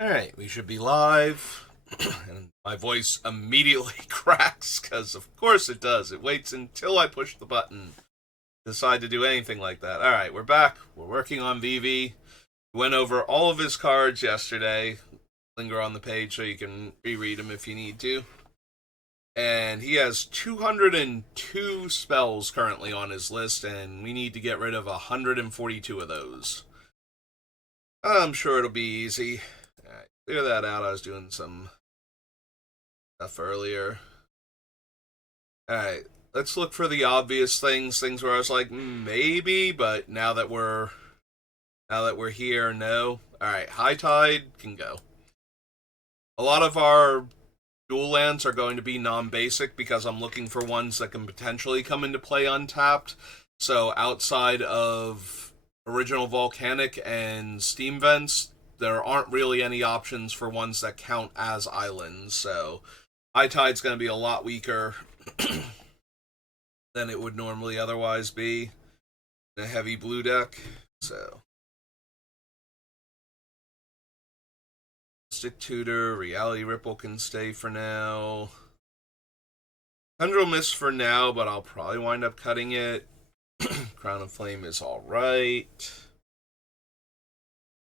Alright, we should be live. And my voice immediately cracks, because of course it does. It waits until I push the button to decide to do anything like that. Alright, we're back. We're working on Vivi. We went over all of his cards yesterday. Linger on the page so you can reread them if you need to. And he has 202 spells currently on his list, and we need to get rid of 142 of those. I'm sure it'll be easy. Alright, clear that out. I was doing some stuff earlier. Alright, let's look for the obvious things where I was like, maybe, but now that we're here, no. Alright, High Tide can go. A lot of our dual lands are going to be non-basic because I'm looking for ones that can potentially come into play untapped. So outside of original volcanic and steam vents, there aren't really any options for ones that count as islands. So High Tide's going to be a lot weaker than it would normally otherwise be in a heavy blue deck. So Stick Tutor, Reality Ripple can stay for now. Tundral Mist for now, but I'll probably wind up cutting it. Crown of Flame is alright.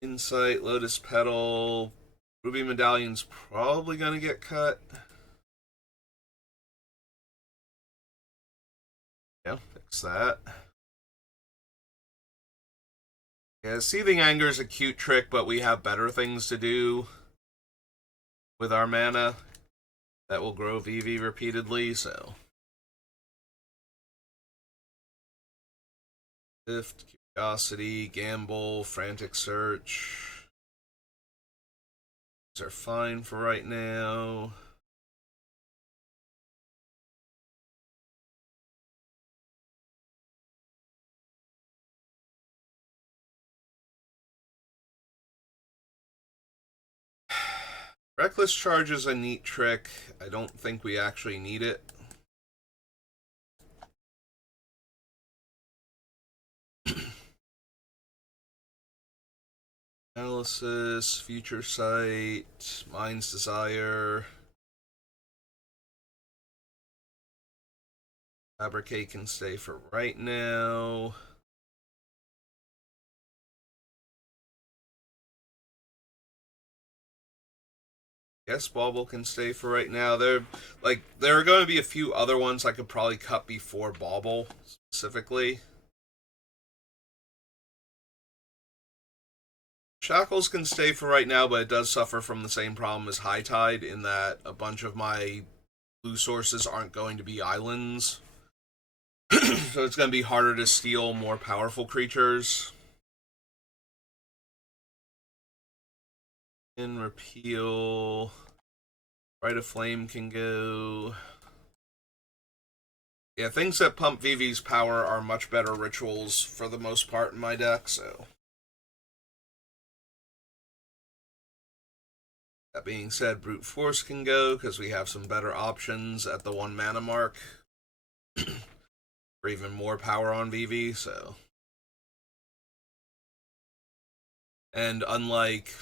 Insight, Lotus Petal, Ruby Medallion's probably gonna get cut. Yeah, fix that. Yeah, Seething Anger is a cute trick, but we have better things to do with our mana that will grow Vivi repeatedly, so. Shift, Curiosity, Gamble, Frantic Search. These are fine for right now. Reckless Charge is a neat trick. I don't think we actually need it. Analysis, Future Sight, Mind's Desire. Fabricate can stay for right now. Guess Bauble can stay for right now. There are going to be a few other ones I could probably cut before Bauble specifically. Shackles can stay for right now, but it does suffer from the same problem as High Tide in that a bunch of my blue sources aren't going to be islands. So it's going to be harder to steal more powerful creatures. And repeal. Rite of Flame can go. Yeah, things that pump Vivi's power are much better rituals for the most part in my deck, so. That being said, Brute Force can go because we have some better options at the 1 mana mark for even more power on Vivi, so. And unlike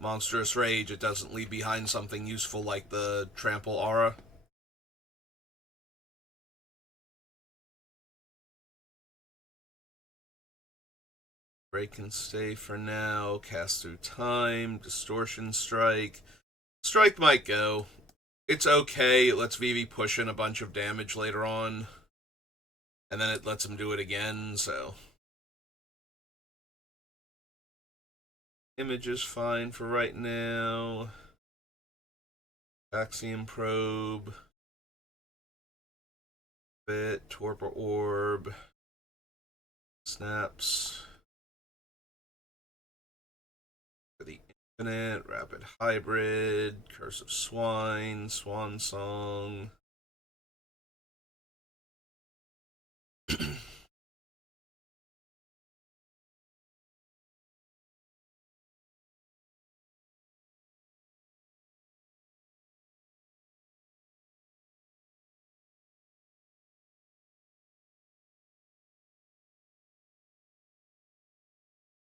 Monstrous Rage, it doesn't leave behind something useful like the Trample Aura. Break can stay for now. Cast Through Time. Distortion Strike. Strike might go. It's okay. It lets Vivi push in a bunch of damage later on. And then it lets him do it again, so. Image is fine for right now. Axiom Probe. Bit. Torpor Orb. Snaps. For the Infinite. Rapid Hybrid. Curse of Swine. Swan Song.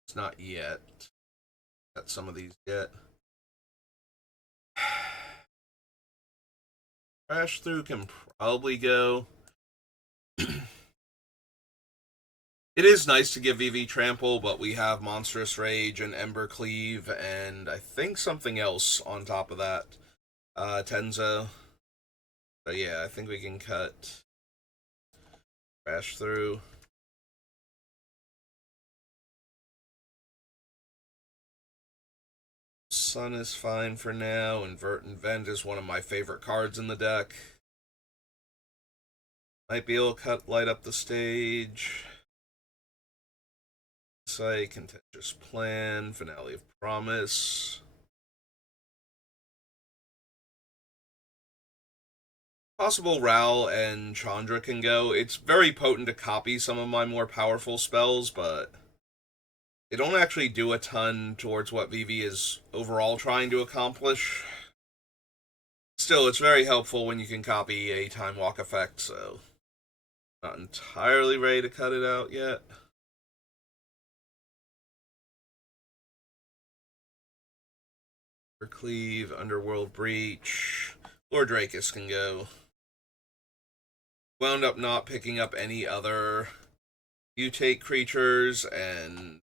It's not yet. got some of these yet. Crash through can probably go. It is nice to give Vivi Trample, but we have Monstrous Rage and Ember Cleave, and I think something else on top of that. Tenzo. But yeah, I think we can cut Crash through. Sun is fine for now. Invert and Vent is one of my favorite cards in the deck. Might be able to light up the stage. Insight, Contentious Plan, Finale of Promise. Possible Ral and Chandra can go. It's very potent to copy some of my more powerful spells, but they don't actually do a ton towards what Vivi is overall trying to accomplish. Still, it's very helpful when you can copy a Time Walk effect, so not entirely ready to cut it out yet. Cleave, Underworld Breach. Lord Drakus can go. Wound up not picking up any other mutate creatures, and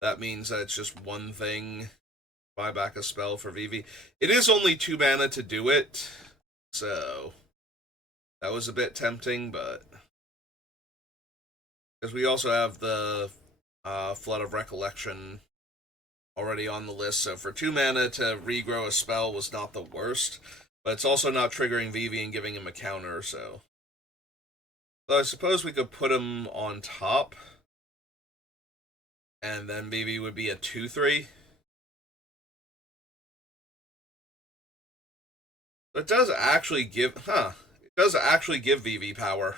that means that it's just one thing. Buy back a spell for Vivi. It is only 2 mana to do it, so that was a bit tempting, but because we also have the Flood of Recollection already on the list, so for 2 mana to regrow a spell was not the worst, but it's also not triggering Vivi and giving him a counter, so I suppose we could put him on top, and then Vivi would be a 2/3. It does actually give, it does actually give Vivi power.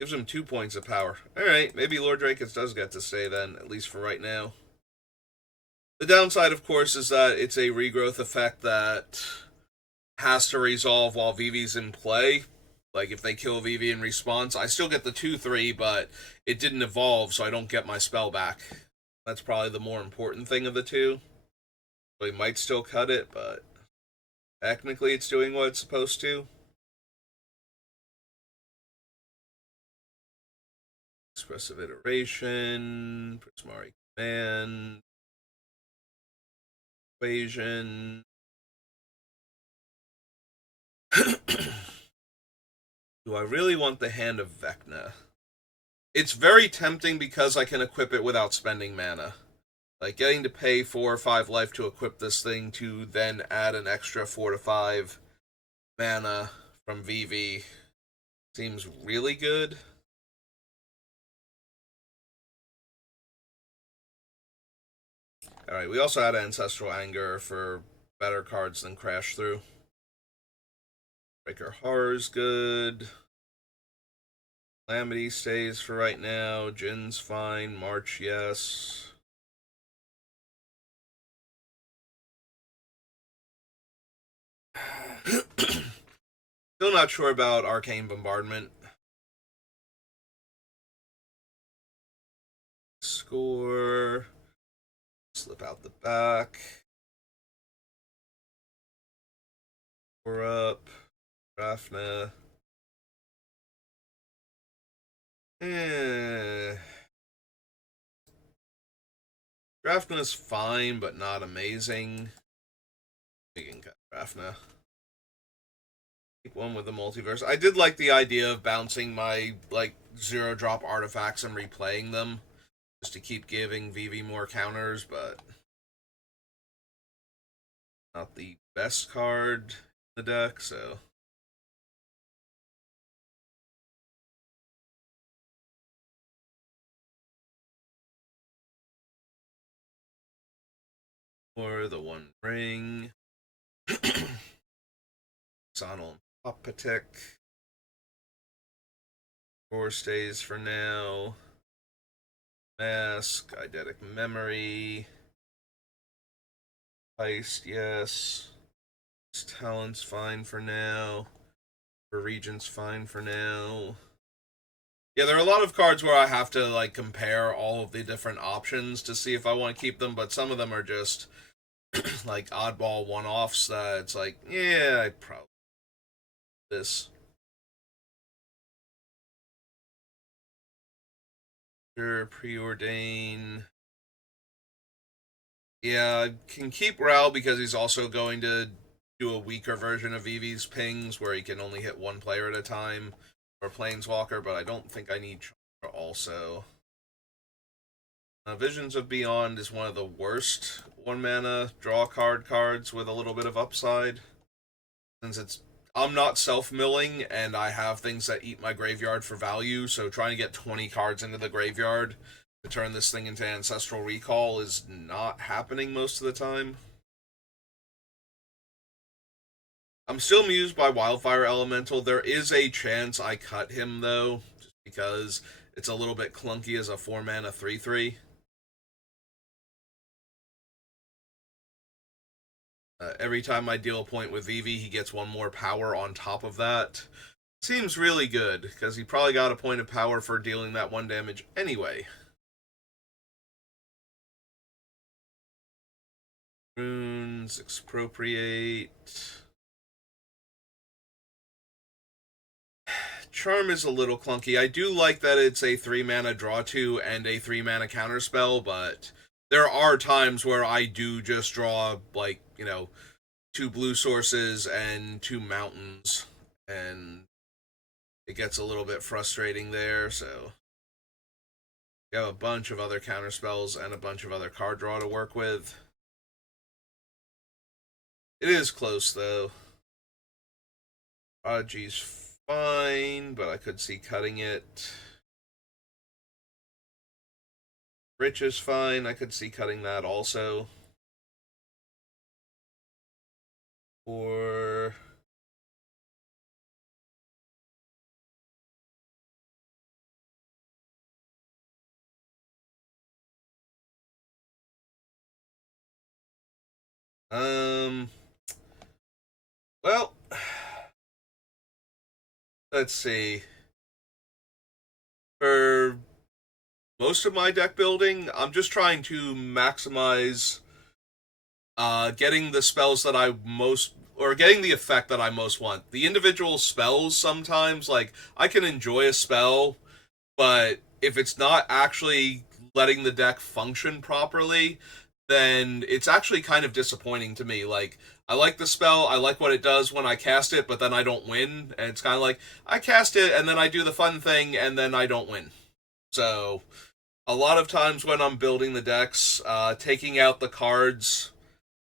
Gives him 2 points of power. Alright, maybe Lord Drakus does get to stay then, at least for right now. The downside, of course, is that it's a regrowth effect that has to resolve while Vivi's in play. Like, if they kill Vivi in response, I still get the 2/3, but it didn't evolve, so I don't get my spell back. That's probably the more important thing of the two. We might still cut it, but technically it's doing what it's supposed to. Expressive Iteration, Prismari Command, Equation. Do I really want the Hand of Vecna? It's very tempting because I can equip it without spending mana. Like, getting to pay 4 or 5 life to equip this thing to then add an extra 4 to 5 mana from Vivi seems really good. Alright, we also had Ancestral Anger for better cards than Crash Through. Breaker Horror's good. Calamity stays for right now. Jin's fine. March, yes. Still not sure about Arcane Bombardment. Score. Slip out the back. Score up. Rafna. Rafna's fine, but not amazing. We can cut Rafna. Keep one with the multiverse. I did like the idea of bouncing my, like, 0-drop artifacts and replaying them, just to keep giving Vivi more counters, but not the best card in the deck, so or the One Ring. Sonal Popatic. 4 stays for now. Mask, Eidetic Memory. Heist, yes. Talent's fine for now. For Regent's fine for now. Yeah, there are a lot of cards where I have to like compare all of the different options to see if I want to keep them, but some of them are just like oddball one-offs that it's like, yeah, I probably this. Sure, preordain. Yeah, I can keep Ral because he's also going to do a weaker version of Vivi's pings where he can only hit one player at a time, or Planeswalker, but I don't think I need Chandra also. Visions of Beyond is one of the worst one mana draw card cards with a little bit of upside. Since I'm not self milling and I have things that eat my graveyard for value, so trying to get 20 cards into the graveyard to turn this thing into Ancestral Recall is not happening most of the time. I'm still amused by Wildfire Elemental. There is a chance I cut him though, just because it's a little bit clunky as a 4 mana 3/3. Every time I deal a point with Vivi, he gets one more power on top of that. Seems really good, because he probably got a point of power for dealing that one damage anyway. Runes, expropriate. Charm is a little clunky. I do like that it's a 3 mana draw 2 and a 3 mana counterspell, but there are times where I do just draw, like, 2 blue sources and 2 mountains, and it gets a little bit frustrating there, so you have a bunch of other counterspells and a bunch of other card draw to work with. It is close, though. Prodigy's fine, but I could see cutting it. Rich is fine. I could see cutting that also. Or well, let's see. For most of my deck building, I'm just trying to maximize getting the spells that I most, or getting the effect that I most want. The individual spells sometimes, like, I can enjoy a spell, but if it's not actually letting the deck function properly, then it's actually kind of disappointing to me. Like, I like the spell, I like what it does when I cast it, but then I don't win. And it's kind of like, I cast it, and then I do the fun thing, and then I don't win. So, a lot of times when I'm building the decks, taking out the cards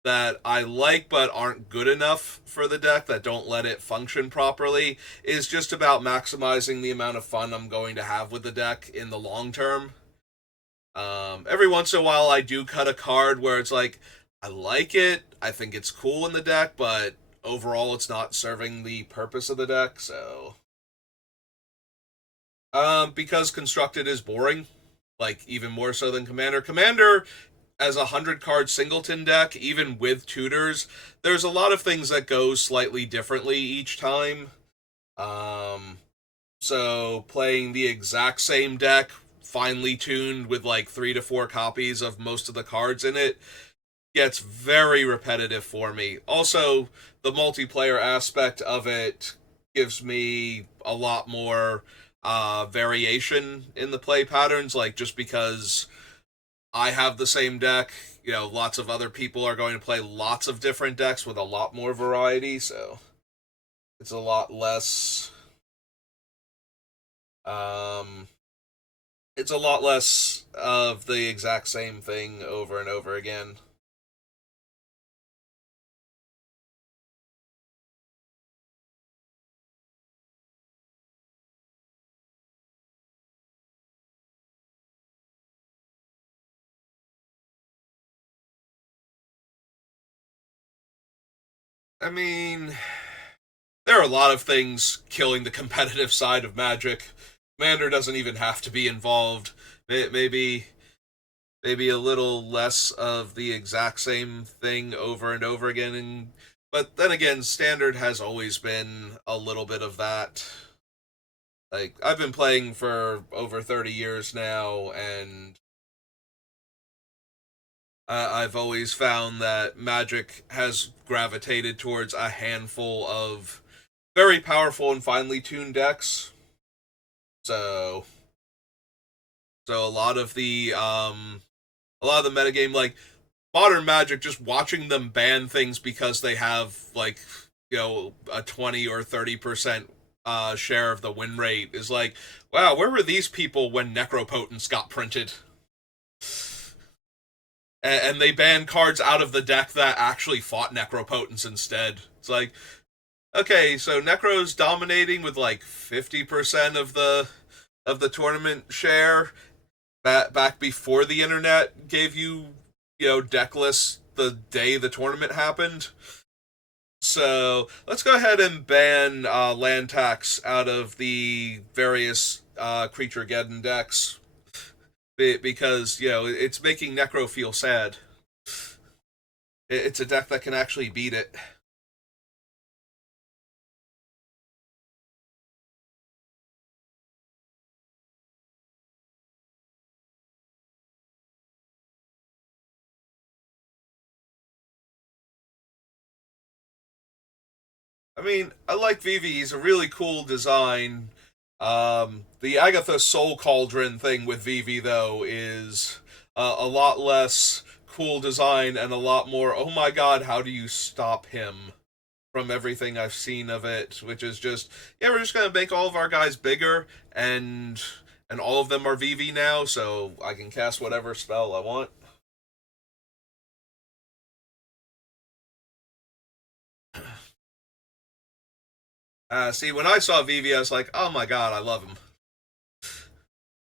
that I like but aren't good enough for the deck, that don't let it function properly, is just about maximizing the amount of fun I'm going to have with the deck in the long term. Every once in a while, I do cut a card where it's like, I like it, I think it's cool in the deck, but overall, it's not serving the purpose of the deck. So, because constructed is boring, like even more so than Commander. Commander, as 100 card singleton deck, even with tutors, there's a lot of things that go slightly differently each time. Um, so playing the exact same deck, finely tuned with like 3 to 4 copies of most of the cards in it, gets very repetitive for me. Also, the multiplayer aspect of it gives me a lot more variation in the play patterns, like just because I have the same deck, lots of other people are going to play lots of different decks with a lot more variety, so it's a lot less um it's a lot less of the exact same thing over and over again. I mean, there are a lot of things killing the competitive side of Magic. Commander doesn't even have to be involved. Maybe a little less of the exact same thing over and over again, but then again, Standard has always been a little bit of that. Like, I've been playing for over 30 years now, and I've always found that Magic has gravitated towards a handful of very powerful and finely tuned decks. So, so a lot of the metagame, like modern Magic, just watching them ban things because they have like a 20 or 30% share of the win rate is like, wow, where were these people when Necropotence got printed? And they banned cards out of the deck that actually fought Necropotence instead. It's like, okay, so Necro's dominating with like 50% of the tournament share back before the internet gave you, deck lists the day the tournament happened. So let's go ahead and ban land tax out of the various creature Geddon decks because it's making Necro feel sad. It's a deck that can actually beat it. I mean, I like Vivi. He's a really cool design. The Agatha Soul Cauldron thing with Vivi, though, is a lot less cool design and a lot more, oh my god, how do you stop him from everything I've seen of it, which is just, yeah, we're just going to make all of our guys bigger, and all of them are Vivi now, so I can cast whatever spell I want. See, when I saw Vivi, I was like, oh my god, I love him.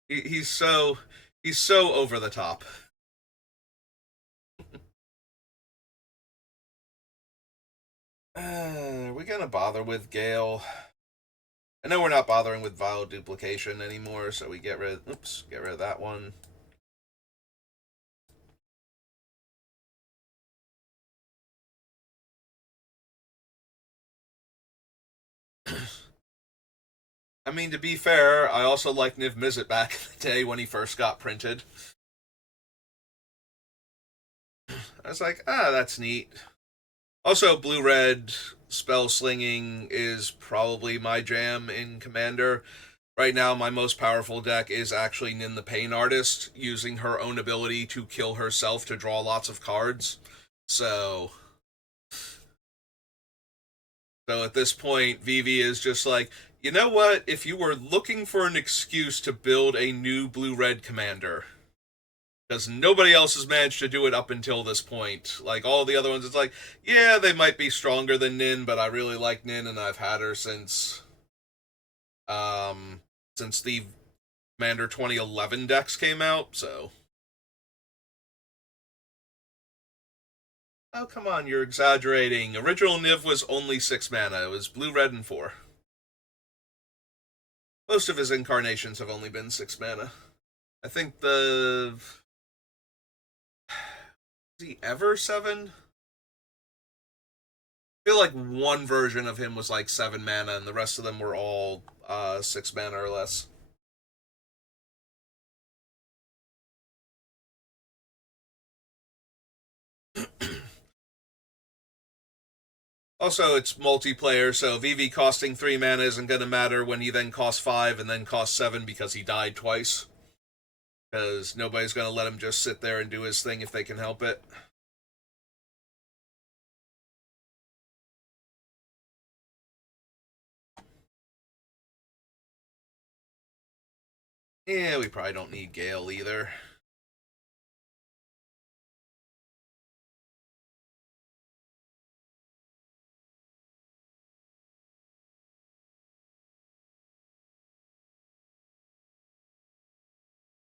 He's so over the top. Are we gonna bother with Gale? I know we're not bothering with Vile Duplication anymore, so we get rid of that one. I mean, to be fair, I also like Niv Mizzet back in the day when he first got printed. I was like, that's neat. Also, blue red spell slinging is probably my jam in Commander. Right now, my most powerful deck is actually Nin the Pain Artist, using her own ability to kill herself to draw lots of cards. So, so at this point, Vivi is just like, you know what? If you were looking for an excuse to build a new blue-red commander, because nobody else has managed to do it up until this point. Like all the other ones, it's like, yeah, they might be stronger than Nin, but I really like Nin, and I've had her since the Commander 2011 decks came out. So, oh come on, you're exaggerating. Original Niv was only 6 mana. It was blue, red, and 4. Most of his incarnations have only been 6 mana. I think the is he ever 7? I feel like one version of him was like 7 mana, and the rest of them were all 6 mana or less. Also, it's multiplayer, so Vivi costing 3 mana isn't going to matter when he then costs 5 and then costs 7 because he died twice. Because nobody's going to let him just sit there and do his thing if they can help it. Yeah, we probably don't need Gale either.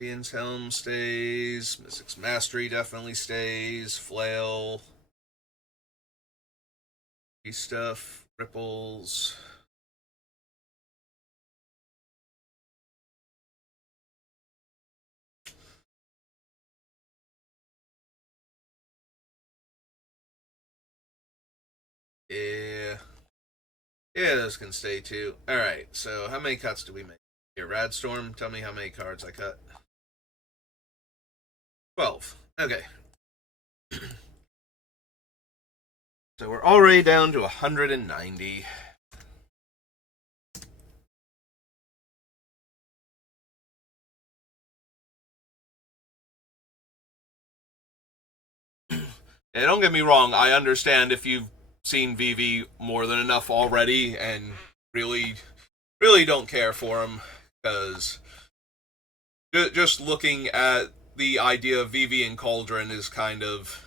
Ian's Helm stays. Mystic's Mastery definitely stays. Flail. Stuff. Ripples. Yeah. Yeah, those can stay too. Alright, so how many cuts do we make? Here, Radstorm, tell me how many cards I cut. 12. Okay. So we're already down to 190. And don't get me wrong, I understand if you've seen Vivi more than enough already and really, really don't care for him, because just looking at the idea of Vivi and Cauldron is kind of...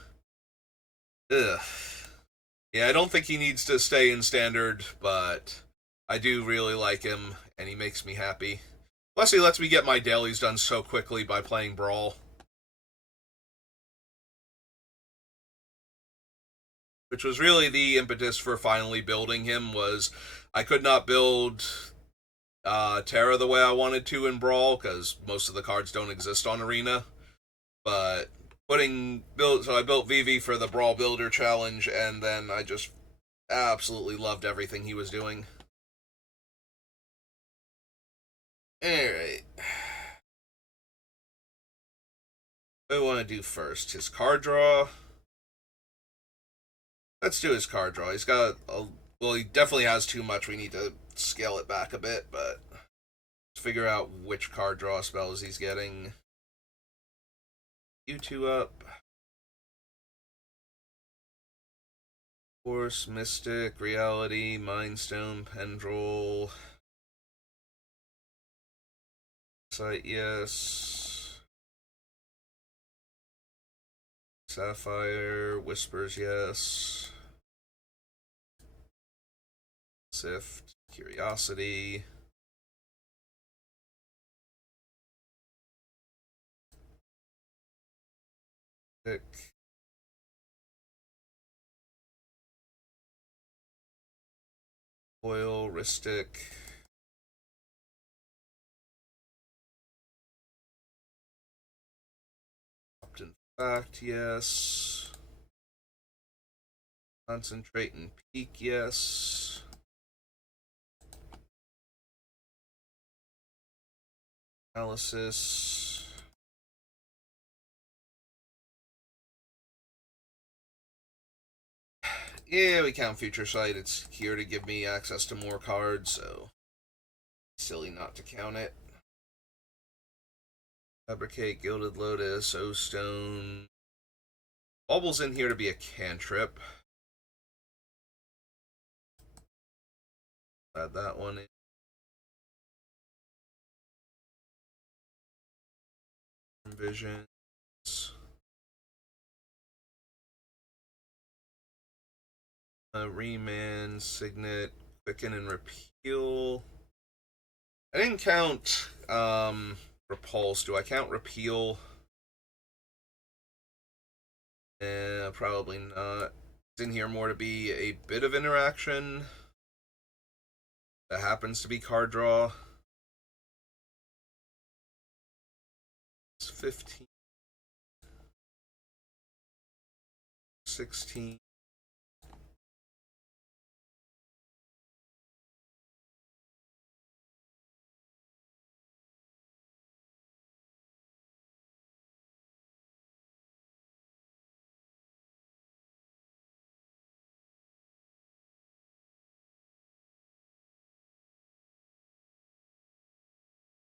Ugh. Yeah, I don't think he needs to stay in Standard, but I do really like him, and he makes me happy. Plus, he lets me get my dailies done so quickly by playing Brawl. Which was really the impetus for finally building him, was I could not build Terra the way I wanted to in Brawl, because most of the cards don't exist on Arena. But so I built Vivi for the Brawl Builder Challenge, and then I just absolutely loved everything he was doing. Alright. What do I want to do first? His card draw? Let's do his card draw. He's got well, he definitely has too much. We need to scale it back a bit, but let's figure out which card draw spells he's getting. You two up. Force, Mystic, Reality, Mind Stone, Pendril. Sight, yes. Sapphire, Whispers, yes. Sift, Curiosity. Tick. Oil, Ristic. Opt-in Fact, yes. Concentrate and Peak, yes. Analysis. Yeah, we count Future Sight. It's here to give me access to more cards, so silly not to count it. Fabricate, Gilded Lotus, O-Stone. Bubble's in here to be a cantrip. Add that one in. Visions. Remand, Signet, Quicken, and Repeal. I didn't count Repulse. Do I count Repeal? Probably not. It's in here more to be a bit of interaction. That happens to be card draw. It's 15. 16.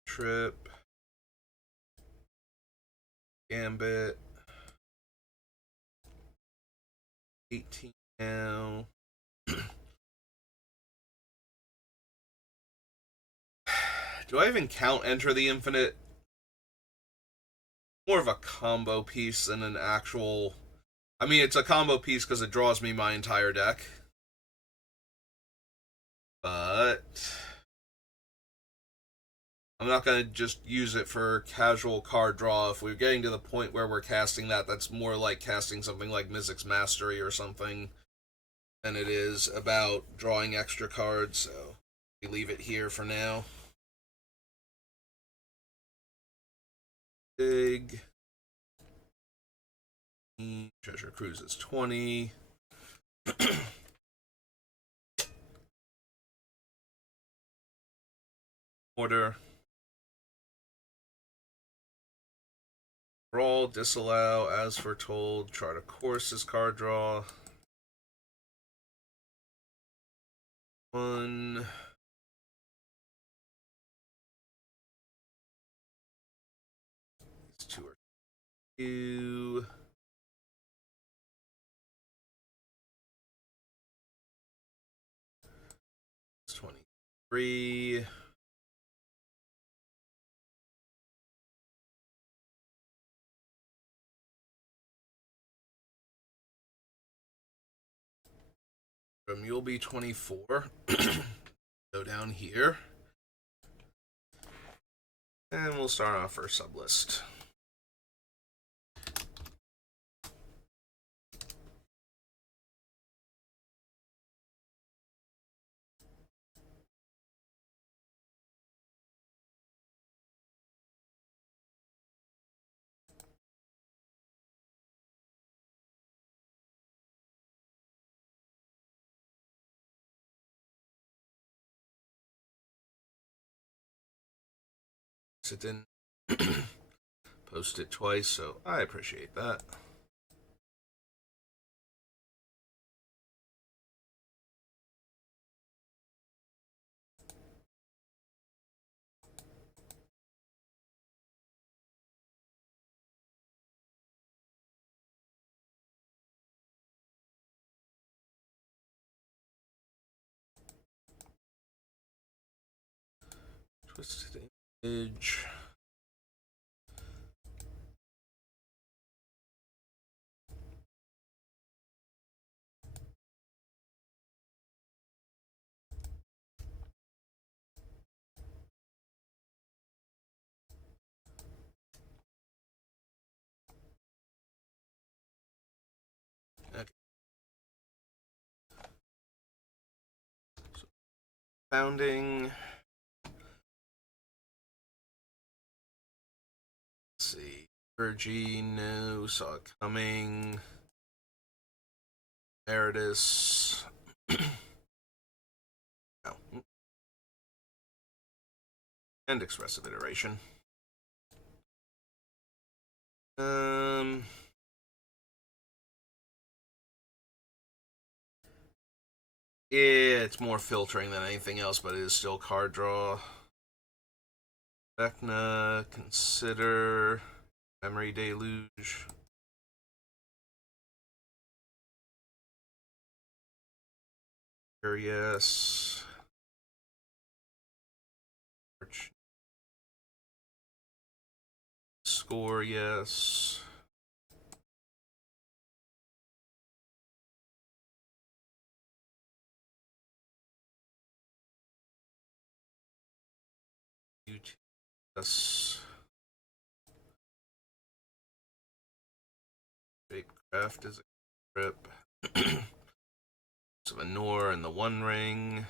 Trip. Gambit. 18 now. Do I even count Enter the Infinite? More of a combo piece than an actual... I mean, it's a combo piece because it draws me my entire deck. But... I'm not going to just use it for casual card draw. If we're getting to the point where we're casting that, that's more like casting something like Mizzix's Mastery or something than it is about drawing extra cards, so we leave it here for now. Dig. Treasure Cruise is 20. Order. Brawl, disallow, as foretold. Chart of courses, card draw. One. These two are two. It's 23. You'll be 24. Go down here. And we'll start on our first sub list. It didn't post it twice, so I appreciate that. Twisted image. Okay. So, founding. Let's see. Virgie, no, saw it coming. Meredith. No. And expressive iteration. It's more filtering than anything else, but it is still card draw. Vecna, consider, memory deluge. Yes. Score, yes. Yes. Shapecraft is a grip. So Manor and the One Ring.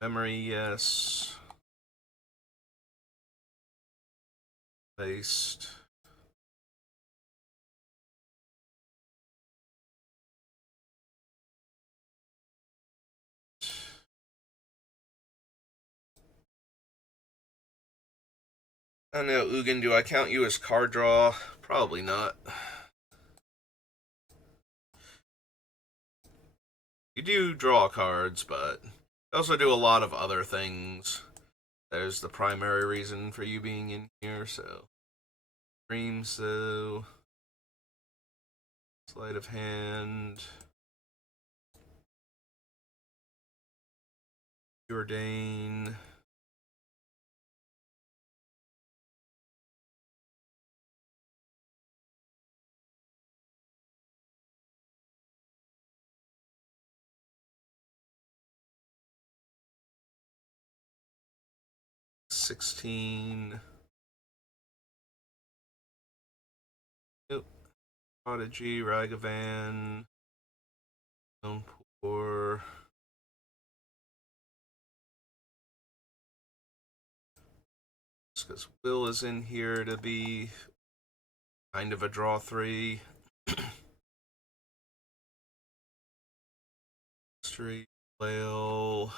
Memory, yes. Based. I don't know, Ugin, do I count you as card draw? Probably not. You do draw cards, but you also do a lot of other things. There's the primary reason for you being in here, so. Dreams, though. Sleight of hand. Jordan. $16. Yep. Prodigy, Ragavan. Downpour. Because Will is in here to be kind of a draw 3. Mystery Flail.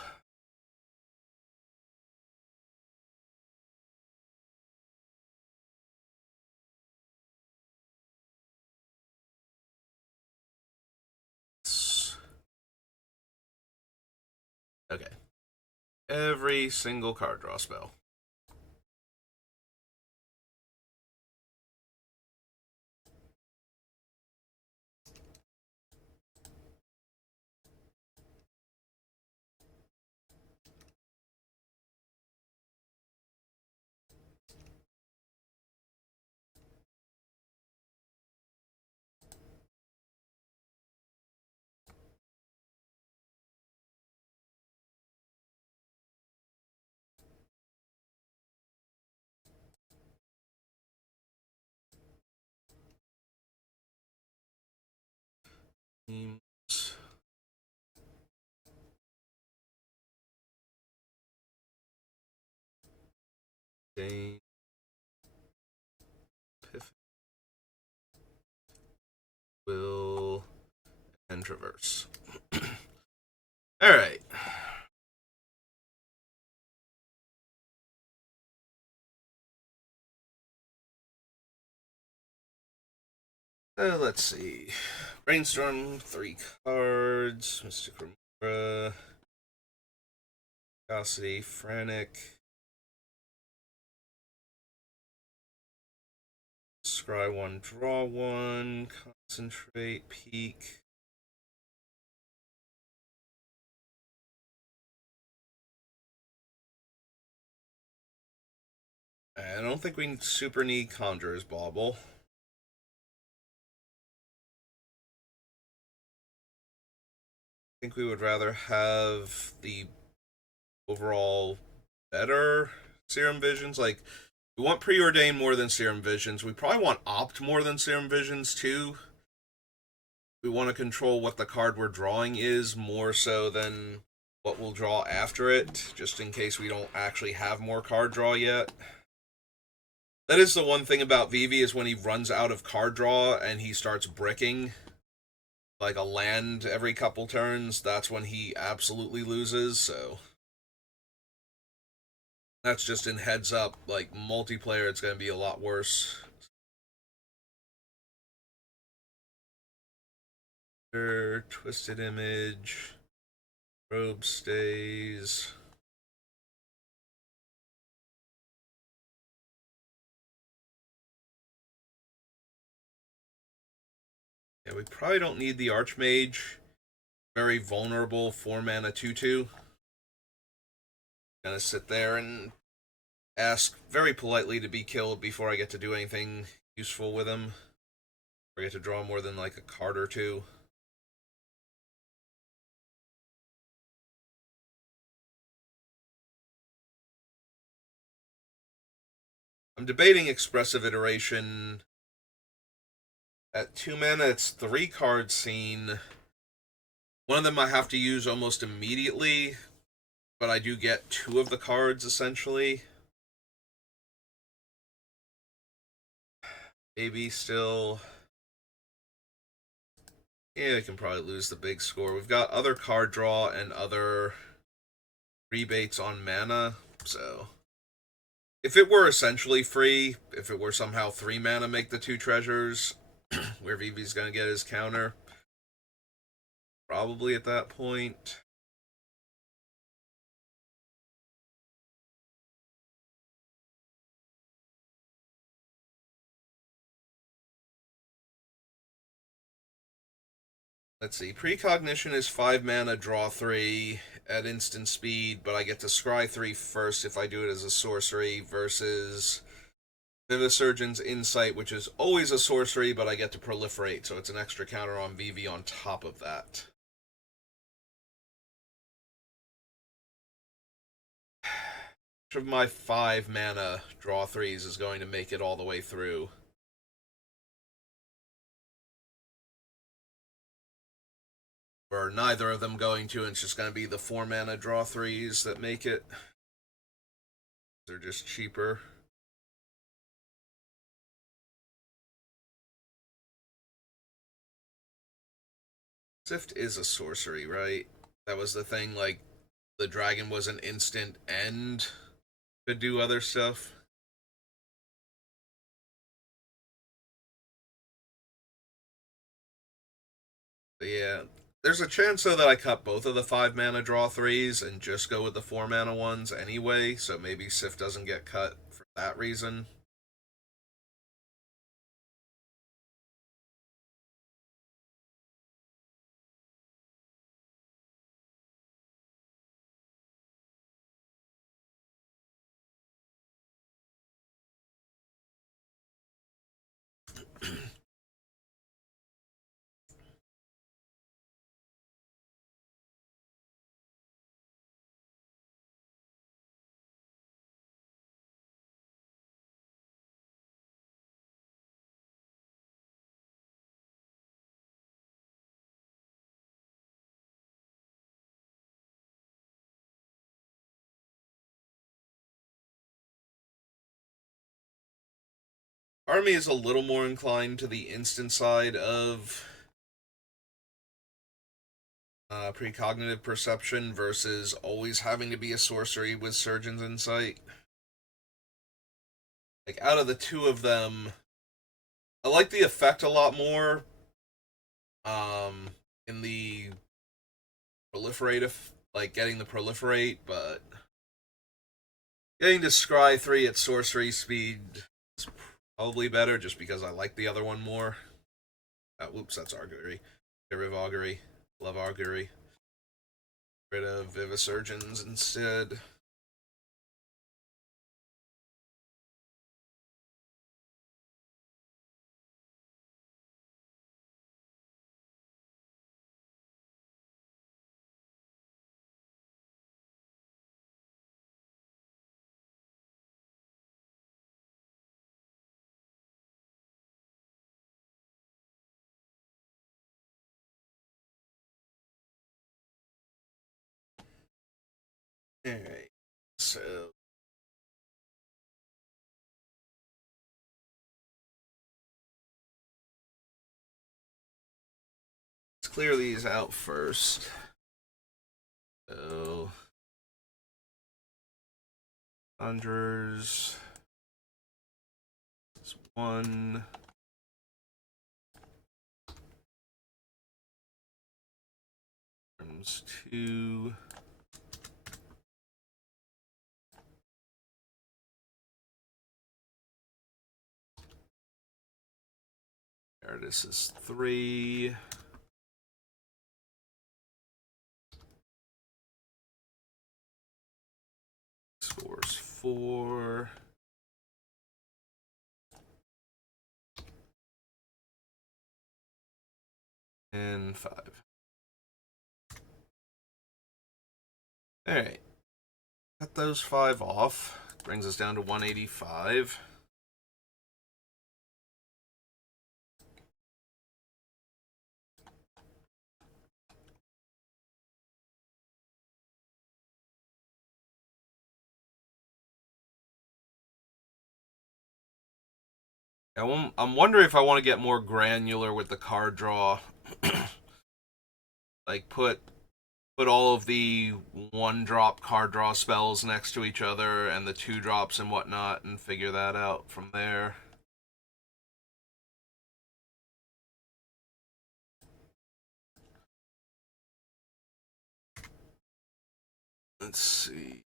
Okay. Every single card draw spell. Teams. Dane. Epiphany. Will. And Traverse. Alright. Let's see. Brainstorm, 3 cards. Mystic Remora. Curiosity, Frantic. Scry 1, draw 1. Concentrate, Peak. I don't think we super need Conjurer's Bauble. I think we would rather have the overall better Serum Visions. Like, we want Preordain more than Serum Visions. We probably want Opt more than Serum Visions, too. We want to control what the card we're drawing is more so than what we'll draw after it, just in case we don't actually have more card draw yet. That is the one thing about Vivi, is when he runs out of card draw and he starts bricking like a land every couple turns, that's when he absolutely loses, so that's just in heads up. Like, multiplayer, it's going to be a lot worse. Twisted Image. Robe stays. Yeah, we probably don't need the Archmage. Very vulnerable 4-mana 2/2. Gonna sit there and ask very politely to be killed before I get to do anything useful with him. Or get to draw more than like a card or two. I'm debating Expressive Iteration. At 2 mana, it's 3 card scene. One of them I have to use almost immediately, but I do get 2 of the cards essentially. Maybe still. Yeah, we can probably lose the big score. We've got other card draw and other rebates on mana, so if it were essentially free, if it were somehow 3 mana make the 2 treasures, where Vivi's gonna get his counter, probably at that point. Let's see. Precognition is 5 mana, draw 3 at instant speed, but I get to scry 3 first if I do it as a sorcery, versus Vivisurgeon's Insight, which is always a sorcery, but I get to proliferate, so it's an extra counter on Vivi on top of that. Which of my 5 mana draw 3s is going to make it all the way through? Or neither of them going to, and it's just going to be the 4 mana draw 3s that make it. They're just cheaper. Sift is a sorcery, right? That was the thing, like, the dragon was an instant and could do other stuff. But yeah. There's a chance, though, that I cut both of the 5 mana draw 3s and just go with the 4 mana ones anyway, so maybe Sif doesn't get cut for that reason. Army is a little more inclined to the instant side of precognitive perception versus always having to be a sorcery with Surgeon's Insight. Like, out of the two of them, I like the effect a lot more in the proliferate, like getting the proliferate, but getting to scry 3 at sorcery speed is probably better just because I like the other one more. Whoops, that's augury. Get rid of augury. Love augury. Get rid of Vivisurgeons instead. Alright, so let's clear these out first. So, Conjurers. That's 1. Arms 2. There, this is 3. Scores 4. And 5. Alright. Cut those 5 off. Brings us down to 185. I'm wondering if I want to get more granular with the card draw. Like put all of the 1-drop card draw spells next to each other and the 2-drops and whatnot and figure that out from there. Let's see.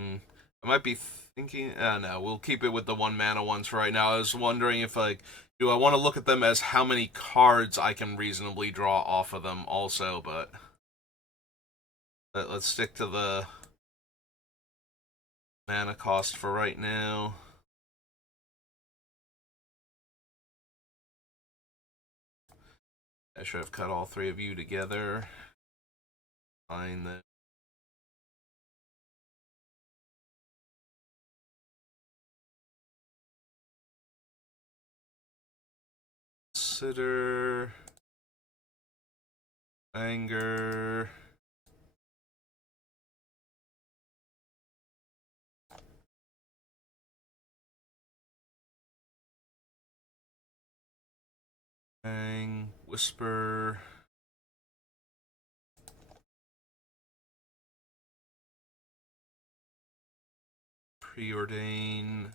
I might be thinking. No, we'll keep it with the 1 mana ones for right now. I was wondering if, like, do I want to look at them as how many cards I can reasonably draw off of them also, but let's stick to the mana cost for right now. I should have cut all 3 of you together. Fine then. Consider anger. Bang, whisper. Preordain.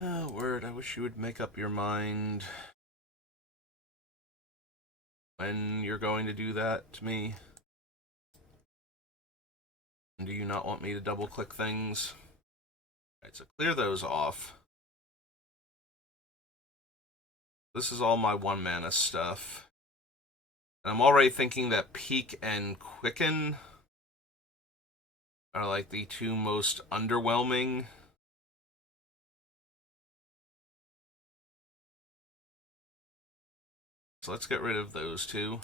Oh, word, I wish you would make up your mind when you're going to do that to me. And do you not want me to double click things? Alright, so clear those off. This is all my 1 mana stuff. And I'm already thinking that Peak and Quicken are like the 2 most underwhelming. So let's get rid of those 2.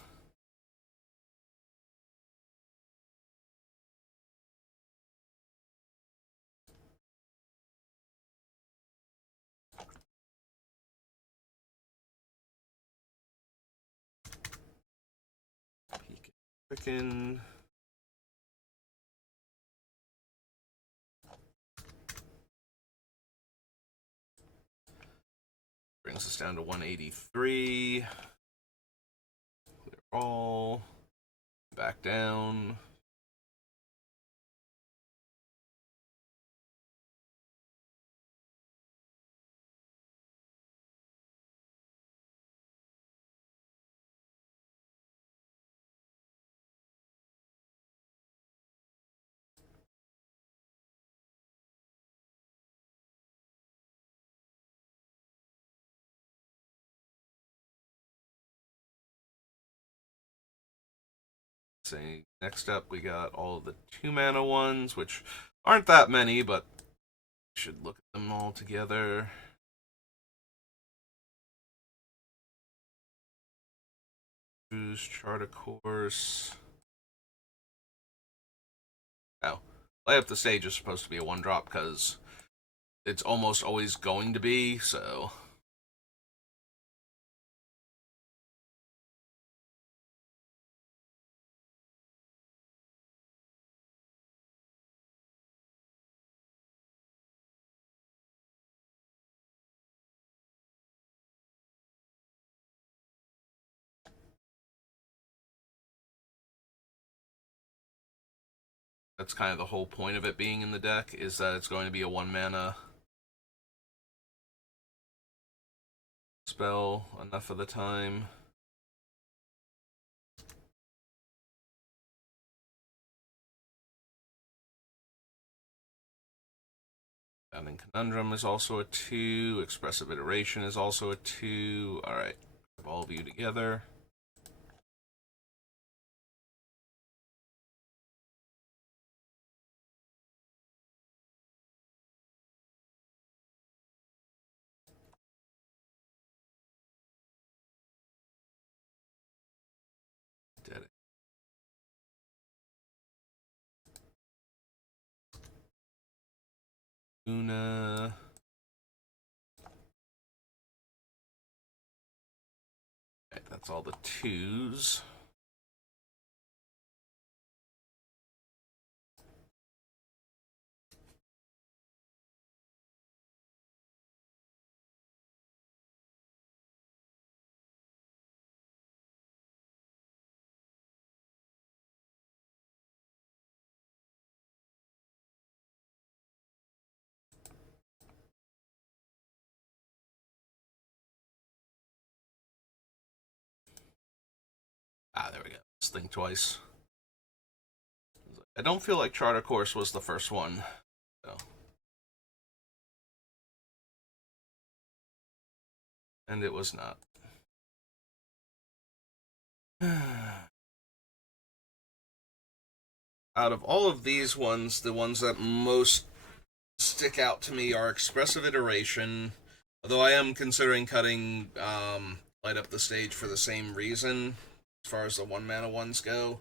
Peak and Quicken. Brings us down to 183. Clear all. Back down. Say, next up we got all of the 2 mana ones, which aren't that many, but we should look at them all together. Choose chart a course. Oh, Light Up the Stage is supposed to be a 1-drop because it's almost always going to be, so. That's kind of the whole point of it being in the deck, is that it's going to be a 1 mana spell enough of the time. Bounding Conundrum is also a 2. Expressive Iteration is also a 2. Alright, have all of you together. Dead. Una. Right, that's all the 2s. think twice. I don't feel like Charter Course was the first one. So. And it was not. Out of all of these ones, the ones that most stick out to me are Expressive Iteration, although I am considering cutting Light Up the Stage for the same reason, as far as the 1-mana ones go.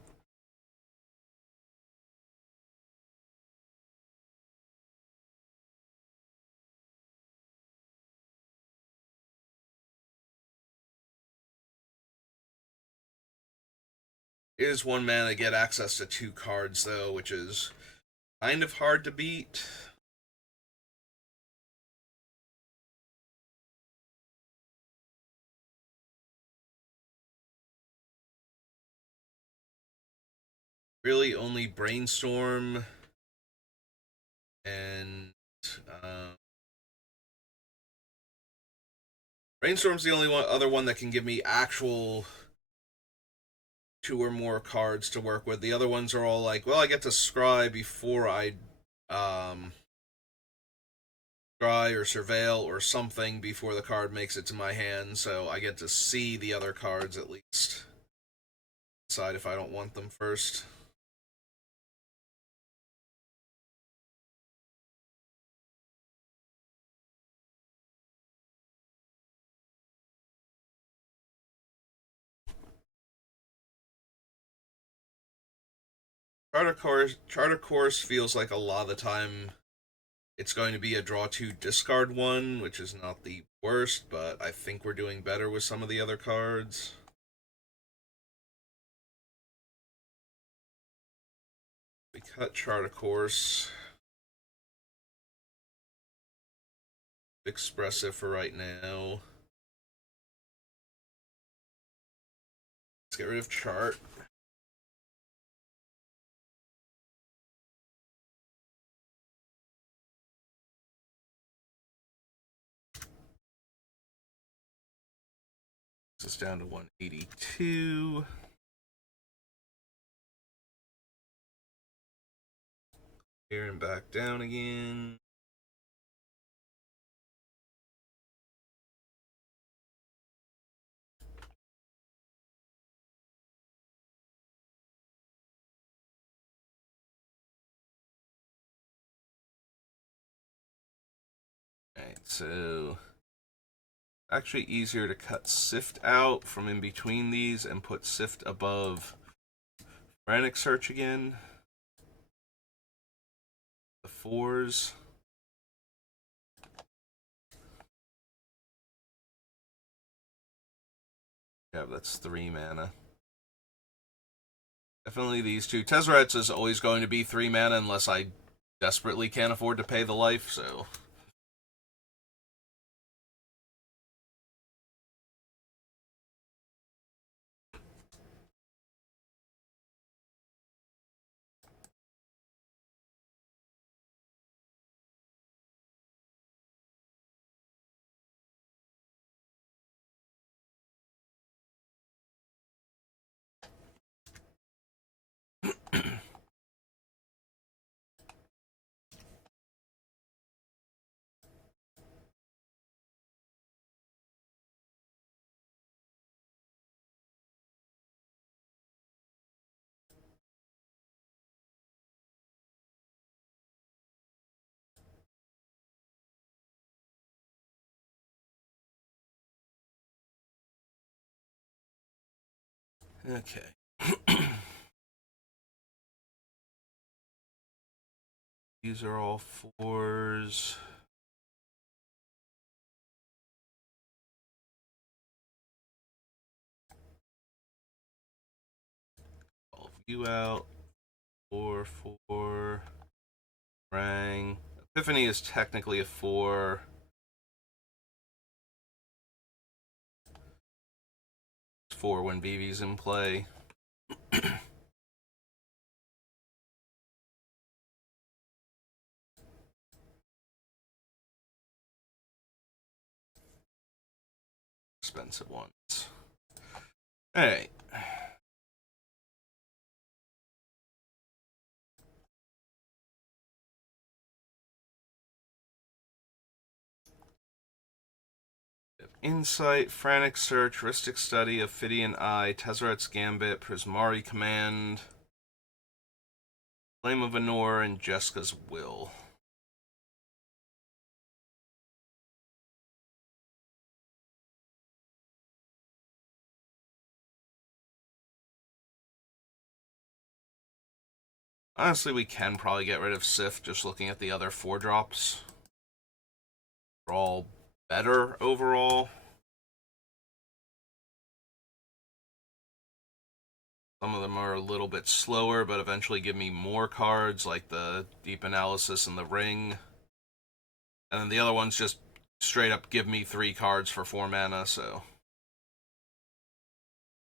It is 1 mana to get access to 2 cards, though, which is kind of hard to beat. Really only Brainstorm and Brainstorm's the only other one that can give me actual 2 or more cards to work with. The other ones are all like, well, I get to scry before I scry or surveil or something before the card makes it to my hand, so I get to see the other cards at least. Decide if I don't want them first. Charter Course feels like a lot of the time it's going to be a draw 2 discard one, which is not the worst, but I think we're doing better with some of the other cards. We cut Charter Course. Expressive for right now. Let's get rid of Chart. This is down to 182. Here and back down again. Alright, so actually easier to cut Sift out from in between these and put Sift above Frantic Search again. The 4s. Yeah, that's 3 mana. Definitely these two. Tezzeret's is always going to be 3 mana unless I desperately can't afford to pay the life, so... Okay. These are all 4s. All of you out. 4, 4. Rang. Epiphany is technically a 4. It's 4 when Vivi's in play. Expensive ones. Alright. Insight, Frantic Search, Rhystic Study, Ophidian Eye, Tezzeret's Gambit, Prismari Command, Flame of Anor, and Jeska's Will. Honestly, we can probably get rid of Sif just looking at the other 4-drops. They're all better overall. Some of them are a little bit slower, but eventually give me more cards, like the Deep Analysis and the Ring. And then the other ones just straight up give me 3 cards for 4 mana, so.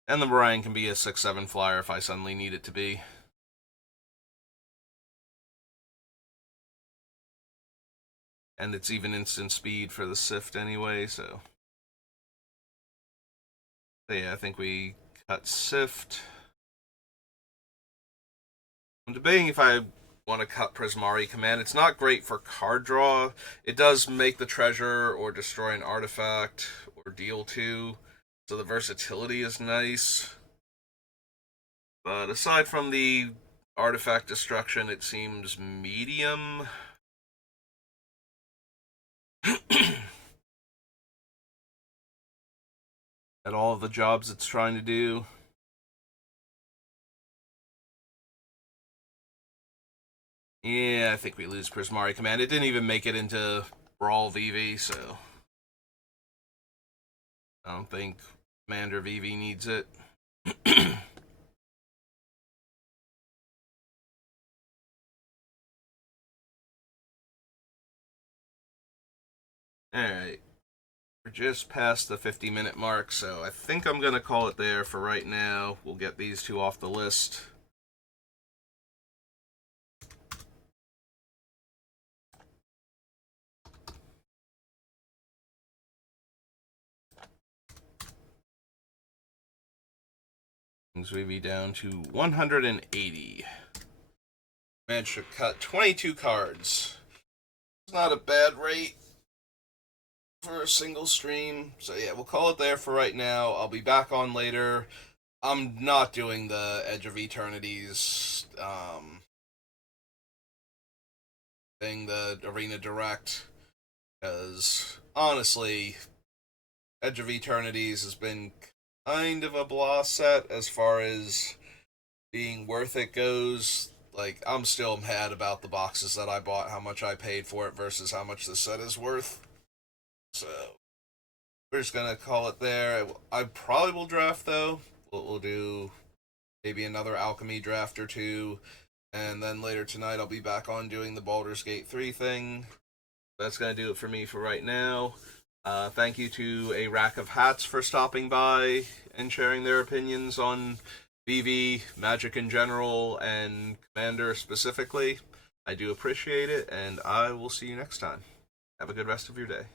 And the Meringue can be a 6/7 flyer if I suddenly need it to be. And it's even instant speed for the Sift anyway, so. Yeah, I think we cut Sift. I'm debating if I want to cut Prismari Command. It's not great for card draw. It does make the treasure or destroy an artifact or deal 2, so the versatility is nice. But aside from the artifact destruction, it seems medium. At all of the jobs it's trying to do. Yeah, I think we lose Prismari Command. It didn't even make it into Brawl Vivi, so I don't think Commander Vivi needs it. Alright. We're just past the 50-minute mark, so I think I'm going to call it there for right now. We'll get these 2 off the list. Brings Vivi down to 180. Managed to cut 22 cards. It's not a bad rate for a single stream. So yeah, we'll call it there for right now. I'll be back on later. I'm not doing the Edge of Eternities thing, the Arena Direct, because honestly, Edge of Eternities has been kind of a blah set as far as being worth it goes. Like, I'm still mad about the boxes that I bought, how much I paid for it versus how much the set is worth. So, we're just gonna call it there. I probably will draft, though. We'll do maybe another Alchemy draft or 2. And then later tonight, I'll be back on doing the Baldur's Gate 3 thing. That's gonna do it for me for right now. Thank you to A Rack of Hats for stopping by and sharing their opinions on Vivi, Magic in general, and Commander specifically. I do appreciate it, and I will see you next time. Have a good rest of your day.